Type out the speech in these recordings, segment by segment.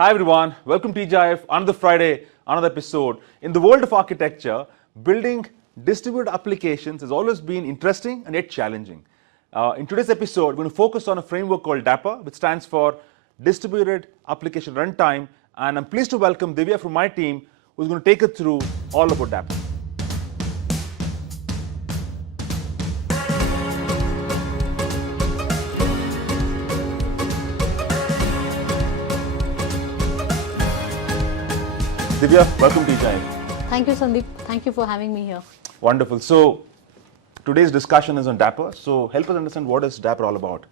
Hi everyone, welcome to TGIF, another Friday, another episode. In the world of architecture, building distributed applications has always been interesting and yet challenging. In today's episode, we're going to focus on a framework called dapr, which stands for Distributed Application Runtime, and I'm pleased to welcome Divya from my team, who's going to take us through all about dapr. Divya, welcome to TGIF. Thank you, Sandeep. Thank you for having me here. Wonderful. So, today's discussion is on dapr. So, help us understand what is dapr all about.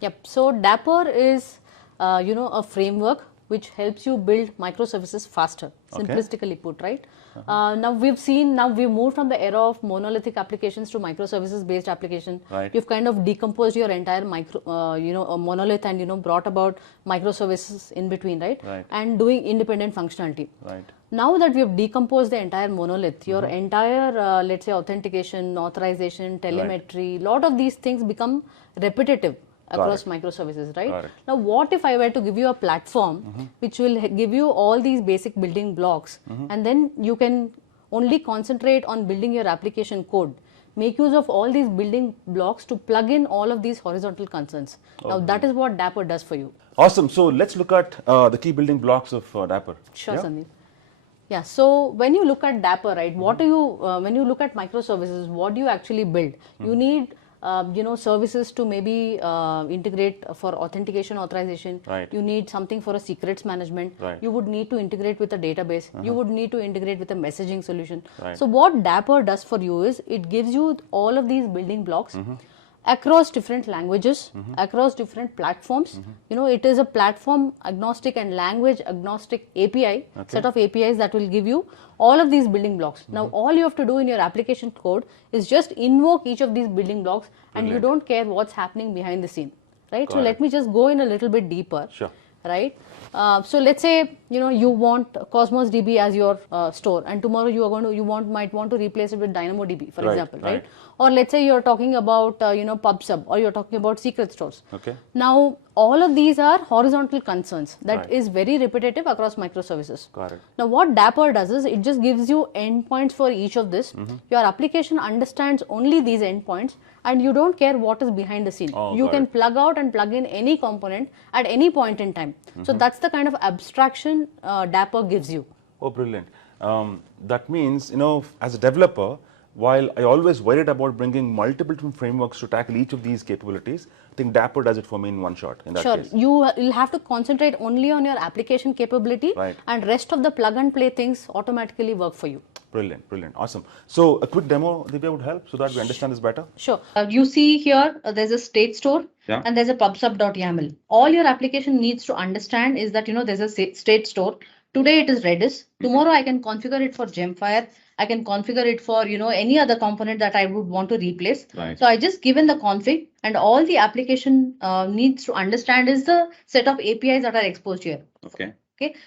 Yep. So, dapr is, a framework which helps you build microservices faster, simplistically put, right? Now we've moved from the era of monolithic applications to microservices-based application. Right. You've kind of decomposed your entire monolith and brought about microservices in between, right? Right. And doing independent functionality. Right. Now that we have decomposed the entire monolith, your entire, let's say, authentication, authorization, telemetry, lot of these things become repetitive across microservices, right? Now, what if I were to give you a platform which will give you all these basic building blocks, and then you can only concentrate on building your application code, make use of all these building blocks to plug in all of these horizontal concerns. Now, that is what dapr does for you. Awesome. So, let's look at the key building blocks of dapr. Sure, Sandeep. Yeah, so when you look at dapr, right, what do you, when you look at microservices, what do you actually build? You need services to maybe integrate for authentication, authorization. Right. You need something for a secrets management. Right. You would need to integrate with a database. You would need to integrate with a messaging solution. Right. So what dapr does for you is it gives you all of these building blocks across different languages, across different platforms. It is a platform agnostic and language agnostic API, set of APIs that will give you all of these building blocks. Now, all you have to do in your application code is just invoke each of these building blocks, and you don't care what's happening behind the scene, right? So let me just go in a little bit deeper. Sure. Right. So let's say you want Cosmos DB as your store, and tomorrow might want to replace it with DynamoDB, for example, right? Or let's say you're talking about PubSub, or you're talking about secret stores. Okay. Now all of these are horizontal concerns that is very repetitive across microservices. Got it. Now what dapr does is it just gives you endpoints for each of this. Your application understands only these endpoints, and you don't care what is behind the scene. You can plug out and plug in any component at any point in time. So that's the kind of abstraction dapr gives you. Oh, brilliant. That means, as a developer, while I always worried about bringing multiple different frameworks to tackle each of these capabilities, I think dapr does it for me in one shot in that case. You'll have to concentrate only on your application capability, and rest of the plug and play things automatically work for you. Brilliant, brilliant, awesome. So a quick demo, Divya, would help so that we understand this better. Sure. You see here, there's a state store and there's a pubsub.yaml. All your application needs to understand is that, there's a state store. Today it is Redis. Tomorrow I can configure it for Gemfire. I can configure it for, any other component that I would want to replace. So I just given the config, and all the application needs to understand is the set of APIs that are exposed here. Okay.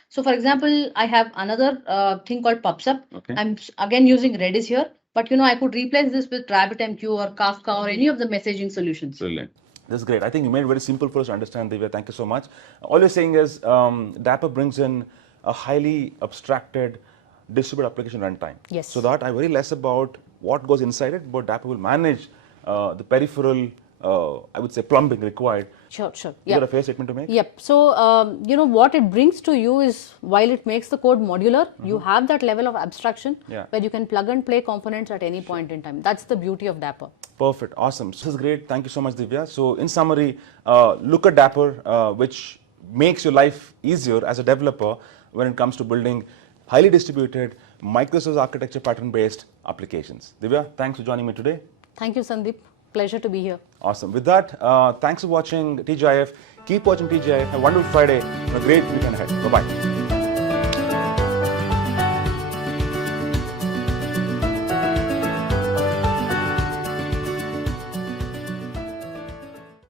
So for example, I have another thing called PubSub. I'm again using Redis here, but I could replace this with RabbitMQ or Kafka or any of the messaging solutions. Brilliant. That's great. I think you made it very simple for us to understand, Divya. Thank you so much. All you're saying is dapr brings in a highly abstracted distributed application runtime. Yes. So that I worry less about what goes inside it, but dapr will manage the peripheral, I would say, plumbing required. Sure. You got a fair statement to make? Yep. So, what it brings to you is, while it makes the code modular, you have that level of abstraction where you can plug and play components at any point in time. That's the beauty of dapr. Perfect. Awesome. This is great. Thank you so much, Divya. So, in summary, look at dapr, which makes your life easier as a developer when it comes to building highly distributed microservice architecture pattern-based applications. Divya, thanks for joining me today. Thank you, Sandeep. Pleasure to be here. Awesome. With that, thanks for watching TGIF. Keep watching TGIF. Have a wonderful Friday and a great weekend ahead. Bye-bye.